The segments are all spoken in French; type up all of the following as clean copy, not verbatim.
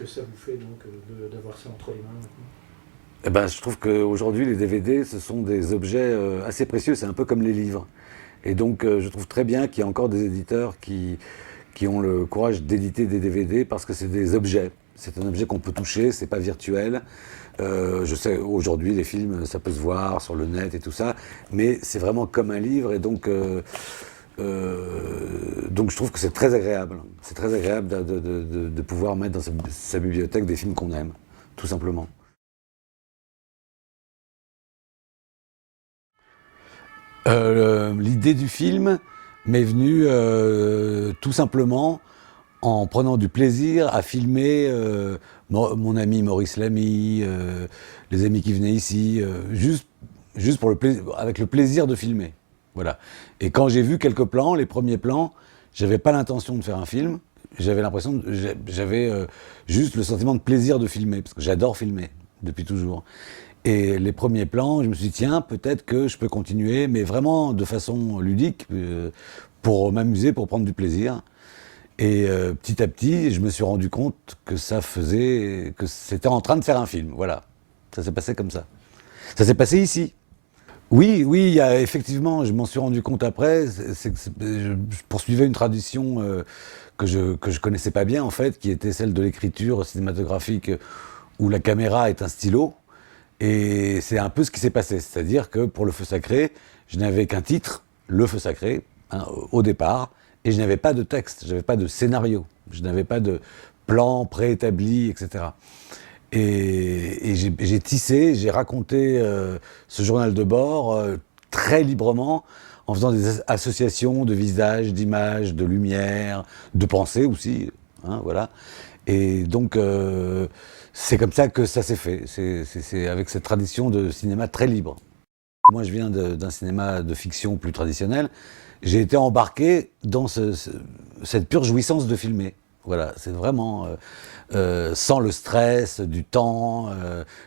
que ça vous fait donc d'avoir ça entre les mains maintenant? Eh ben, je trouve qu'aujourd'hui, les DVD, ce sont des objets assez précieux. C'est un peu comme les livres. Et donc, je trouve très bien qu'il y a encore des éditeurs qui ont le courage d'éditer des DVD parce que c'est des objets. C'est un objet qu'on peut toucher, c'est pas virtuel. Je sais, aujourd'hui, les films, ça peut se voir sur le net et tout ça, mais c'est vraiment comme un livre, et donc je trouve que c'est très agréable. C'est très agréable de pouvoir mettre dans sa bibliothèque des films qu'on aime, tout simplement. L'idée du film m'est venue tout simplement en prenant du plaisir à filmer mon ami Maurice Lamy, les amis qui venaient ici, juste pour le plaisir, avec le plaisir de filmer. Voilà. Et quand j'ai vu quelques plans, les premiers plans, j'avais pas l'intention de faire un film. J'avais l'impression, j'avais juste le sentiment de plaisir de filmer, parce que j'adore filmer depuis toujours. Et les premiers plans, je me suis dit, tiens, peut-être que je peux continuer, mais vraiment de façon ludique, pour m'amuser, pour prendre du plaisir. Et petit à petit, je me suis rendu compte que que c'était en train de faire un film. Voilà. Ça s'est passé comme ça. Ça s'est passé ici. Oui, oui, il y a effectivement, je m'en suis rendu compte après, je poursuivais une tradition que je connaissais pas bien en fait, qui était celle de l'écriture cinématographique où la caméra est un stylo. Et c'est un peu ce qui s'est passé. C'est-à-dire que pour Le Feu Sacré, je n'avais qu'un titre, Le Feu Sacré, hein, au départ, et je n'avais pas de texte, je n'avais pas de scénario, je n'avais pas de plan préétabli, etc. Et j'ai tissé, j'ai raconté ce journal de bord très librement, en faisant des associations de visages, d'images, de lumière, de pensées aussi, hein, voilà. Et donc, c'est comme ça que ça s'est fait. C'est avec cette tradition de cinéma très libre. Moi, je viens d'un cinéma de fiction plus traditionnel. J'ai été embarqué dans cette pure jouissance de filmer. Voilà, c'est vraiment sans le stress du temps,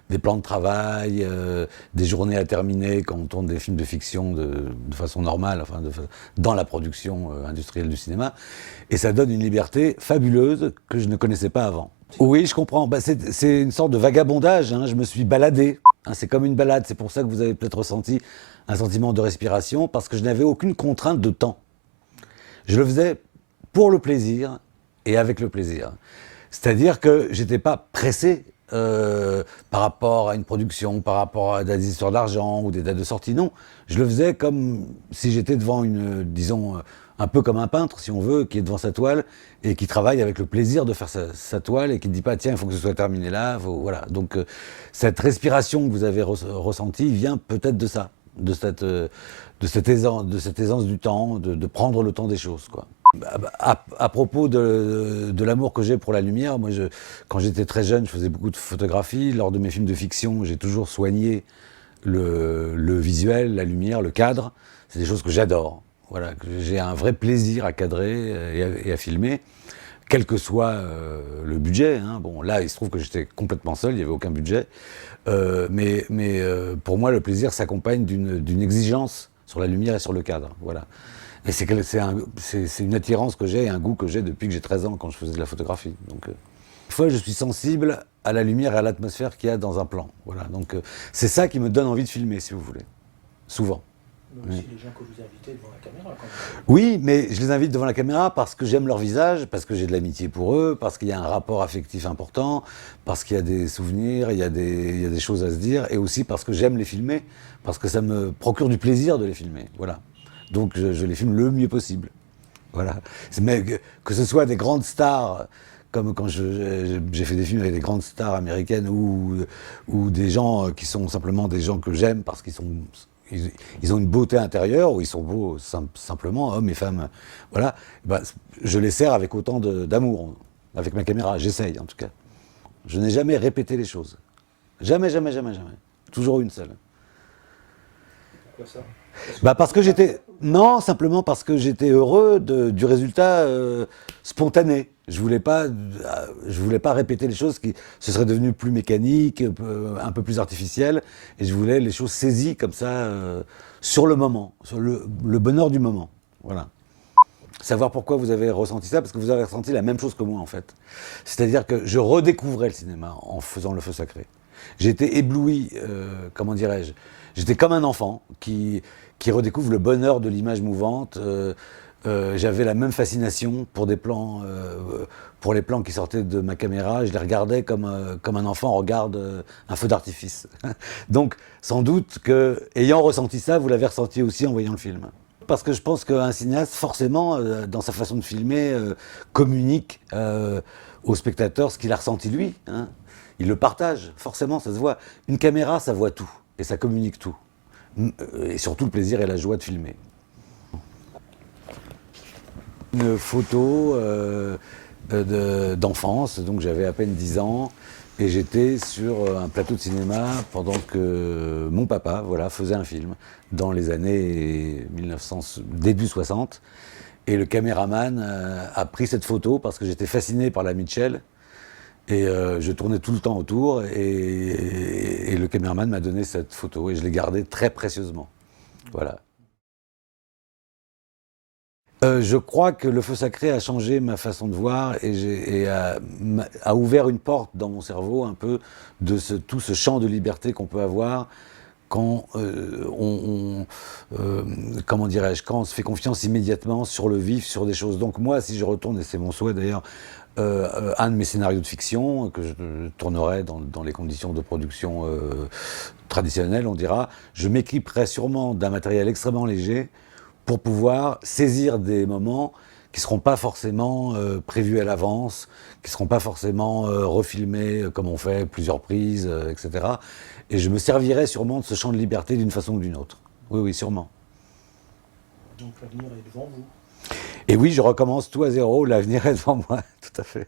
des plans de travail, des journées à terminer quand on tourne des films de fiction de façon normale, enfin dans la production industrielle du cinéma. Et ça donne une liberté fabuleuse que je ne connaissais pas avant. Oui, je comprends. Bah, c'est une sorte de vagabondage, hein. Je me suis baladé, hein. C'est comme une balade. C'est pour ça que vous avez peut-être ressenti un sentiment de respiration, parce que je n'avais aucune contrainte de temps. Je le faisais pour le plaisir et avec le plaisir. C'est-à-dire que j'étais pas pressé par rapport à une production, par rapport à des histoires d'argent ou des dates de sortie. Non, je le faisais comme si j'étais devant disons, un peu comme un peintre, si on veut, qui est devant sa toile et qui travaille avec le plaisir de faire sa toile et qui ne dit pas, tiens, il faut que ce soit terminé là. Voilà. Donc, cette respiration que vous avez ressentie vient peut-être de ça, de cette aisance du temps, de prendre le temps des choses, quoi. À propos de l'amour que j'ai pour la lumière, moi, quand j'étais très jeune, je faisais beaucoup de photographie. Lors de mes films de fiction, j'ai toujours soigné le visuel, la lumière, le cadre. C'est des choses que j'adore. Voilà, que j'ai un vrai plaisir à cadrer et à filmer, quel que soit le budget, hein. Bon, là, il se trouve que j'étais complètement seul, il n'y avait aucun budget. Pour moi, le plaisir s'accompagne d'une exigence sur la lumière et sur le cadre. Voilà. Et c'est une attirance que j'ai et un goût que j'ai depuis que j'ai 13 ans quand je faisais de la photographie. Donc, des fois, je suis sensible à la lumière et à l'atmosphère qu'il y a dans un plan. Voilà. Donc, c'est ça qui me donne envie de filmer, si vous voulez. Souvent. Mais aussi les gens que vous invitez devant la caméra, quand même. Oui, mais je les invite devant la caméra parce que j'aime leur visage, parce que j'ai de l'amitié pour eux, parce qu'il y a un rapport affectif important, parce qu'il y a des souvenirs, il y a des choses à se dire, et aussi parce que j'aime les filmer, parce que ça me procure du plaisir de les filmer. Voilà. Donc je les filme le mieux possible. Voilà. Mais que ce soit des grandes stars, comme quand j'ai fait des films avec des grandes stars américaines, ou des gens qui sont simplement des gens que j'aime parce ils ont une beauté intérieure, ou ils sont beaux simplement, hommes et femmes. Voilà. Ben, je les sers avec autant d'amour, avec ma caméra. J'essaye, en tout cas. Je n'ai jamais répété les choses. Jamais, jamais, jamais, jamais. Toujours une seule. Pourquoi ça? Bah parce que j'étais... Non, simplement parce que j'étais heureux du résultat spontané. Je voulais pas répéter les choses qui ce serait devenu plus mécanique, un peu plus artificiel. Et je voulais les choses saisies comme ça, sur le moment, sur le bonheur du moment. Voilà. savoir pourquoi vous avez ressenti ça, parce que vous avez ressenti la même chose que moi en fait. C'est-à-dire que je redécouvrais le cinéma en faisant Le Feu Sacré. J'étais ébloui, comment dirais-je, j'étais comme un enfant qui redécouvre le bonheur de l'image mouvante. J'avais la même fascination pour des plans, pour les plans qui sortaient de ma caméra. Je les regardais comme un enfant regarde un feu d'artifice. Donc, sans doute que, ayant ressenti ça, vous l'avez ressenti aussi en voyant le film. Parce que je pense qu'un cinéaste, forcément, dans sa façon de filmer, communique au spectateur ce qu'il a ressenti lui. Hein. Il le partage, forcément, ça se voit. Une caméra, ça voit tout, et ça communique tout. Et surtout le plaisir et la joie de filmer. Une photo d'enfance, donc j'avais à peine 10 ans, et j'étais sur un plateau de cinéma pendant que mon papa faisait un film dans les années 1900, début 60. Et le caméraman a pris cette photo parce que j'étais fasciné par la Mitchell. Et je tournais tout le temps autour et le caméraman m'a donné cette photo et je l'ai gardée très précieusement. Voilà. Je crois que Le Feu Sacré a changé ma façon de voir et a ouvert une porte dans mon cerveau un peu de tout ce champ de liberté qu'on peut avoir quand comment dirais-je, quand on se fait confiance immédiatement sur le vif, sur des choses. Donc moi, si je retourne, et c'est mon souhait d'ailleurs, un de mes scénarios de fiction que je tournerai dans les conditions de production traditionnelles, on dira, je m'équiperai sûrement d'un matériel extrêmement léger pour pouvoir saisir des moments qui ne seront pas forcément prévus à l'avance, qui ne seront pas forcément refilmés comme on fait, plusieurs prises, etc. Et je me servirai sûrement de ce champ de liberté d'une façon ou d'une autre. Oui, oui, sûrement. Donc l'avenir est devant vous. Et oui, je recommence tout à zéro, l'avenir est devant moi, tout à fait.